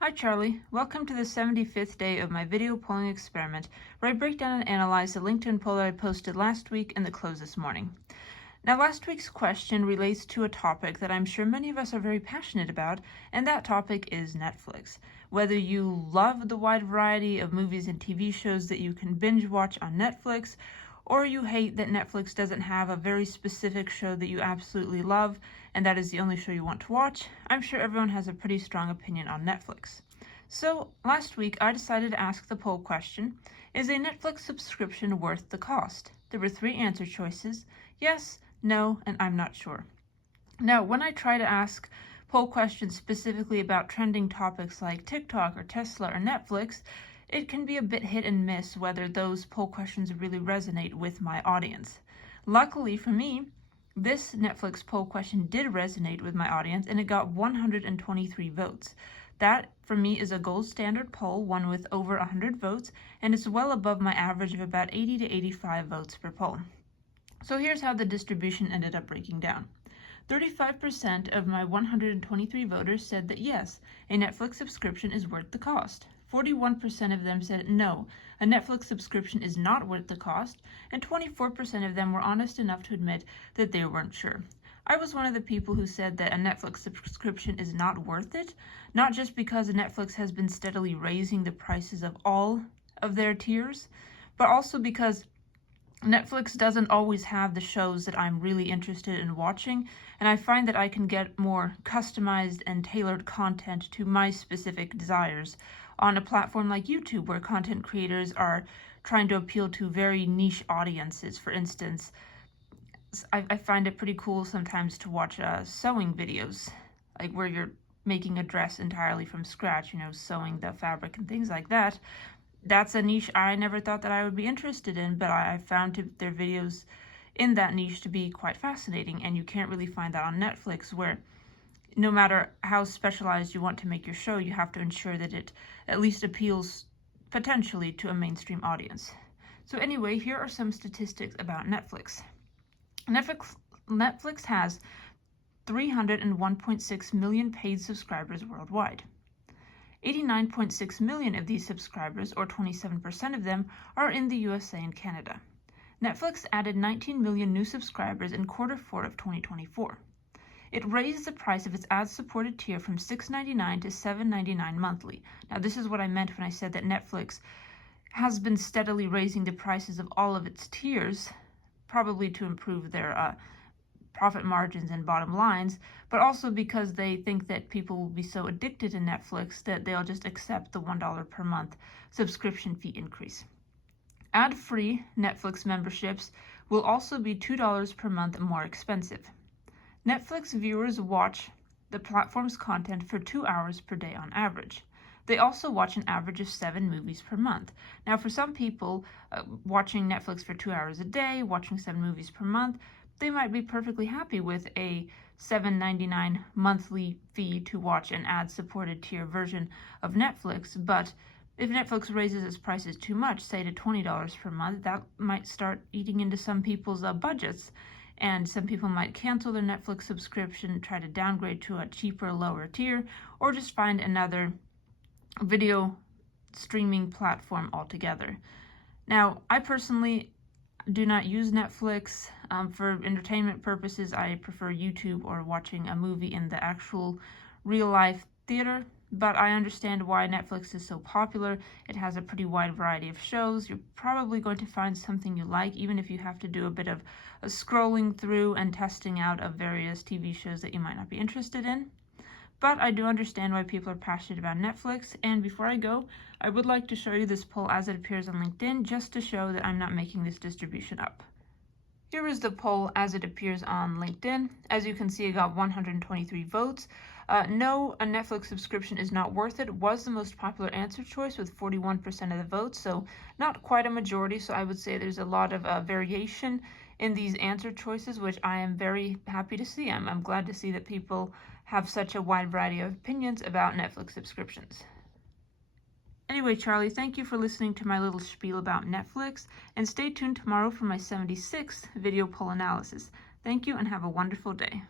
Hi Charlie, welcome to the 75th day of my video polling experiment where I break down and analyze the LinkedIn poll that I posted last week and the close this morning. Now last week's question relates to a topic that I'm sure many of us are very passionate about, and that topic is Netflix. Whether you love the wide variety of movies and TV shows that you can binge watch on Netflix, or you hate that Netflix doesn't have a very specific show that you absolutely love, and that is the only show you want to watch, I'm sure everyone has a pretty strong opinion on Netflix. So, last week I decided to ask the poll question, is a Netflix subscription worth the cost? There were 3 answer choices, yes, no, and I'm not sure. Now, when I try to ask poll questions specifically about trending topics like TikTok or Tesla or Netflix, it can be a bit hit and miss whether those poll questions really resonate with my audience. Luckily for me, this Netflix poll question did resonate with my audience and it got 123 votes. That, for me, is a gold standard poll, one with over 100 votes, and it's well above my average of about 80 to 85 votes per poll. So here's how the distribution ended up breaking down. 35% of my 123 voters said that yes, a Netflix subscription is worth the cost. 41% of them said no, a Netflix subscription is not worth the cost, and 24% of them were honest enough to admit that they weren't sure. I was one of the people who said that a Netflix subscription is not worth it, not just because Netflix has been steadily raising the prices of all of their tiers, but also because Netflix doesn't always have the shows that I'm really interested in watching, and I find that I can get more customized and tailored content to my specific desires on a platform like YouTube, where content creators are trying to appeal to very niche audiences. For instance, I find it pretty cool sometimes to watch sewing videos, like where you're making a dress entirely from scratch, sewing the fabric and things like that. That's a niche I never thought that I would be interested in, but I found their videos in that niche to be quite fascinating, and you can't really find that on Netflix, where no matter how specialized you want to make your show, you have to ensure that it at least appeals potentially to a mainstream audience. So anyway, here are some statistics about Netflix. Netflix has 301.6 million paid subscribers worldwide. 89.6 million of these subscribers, or 27% of them, are in the USA and Canada. Netflix added 19 million new subscribers in Q4 of 2024. It raised the price of its ad-supported tier from $6.99 to $7.99 monthly. Now, this is what I meant when I said that Netflix has been steadily raising the prices of all of its tiers, probably to improve their profit margins and bottom lines, but also because they think that people will be so addicted to Netflix that they'll just accept the $1 per month subscription fee increase. Ad-free Netflix memberships will also be $2 per month more expensive. Netflix viewers watch the platform's content for 2 hours per day on average. They also watch an average of 7 movies per month. Now, for some people, watching Netflix for 2 hours a day, watching 7 movies per month, they might be perfectly happy with a $7.99 monthly fee to watch an ad-supported tier version of Netflix, but if Netflix raises its prices too much, say to $20 per month, that might start eating into some people's budgets, and some people might cancel their Netflix subscription, try to downgrade to a cheaper, lower tier, or just find another video streaming platform altogether. Now, I personally do not use Netflix. For entertainment purposes, I prefer YouTube or watching a movie in the actual real-life theater, but I understand why Netflix is so popular. It has a pretty wide variety of shows. You're probably going to find something you like, even if you have to do a bit of scrolling through and testing out of various TV shows that you might not be interested in. But I do understand why people are passionate about Netflix, and before I go, I would like to show you this poll as it appears on LinkedIn, just to show that I'm not making this distribution up. Here is the poll as it appears on LinkedIn. As you can see, it got 123 votes. No, a Netflix subscription is not worth it was the most popular answer choice with 41% of the votes, so not quite a majority, so I would say there's a lot of variation in these answer choices, which I am very happy to see. I'm glad to see that people have such a wide variety of opinions about Netflix subscriptions. Anyway, Charlie, thank you for listening to my little spiel about Netflix, and stay tuned tomorrow for my 76th video poll analysis. Thank you and have a wonderful day.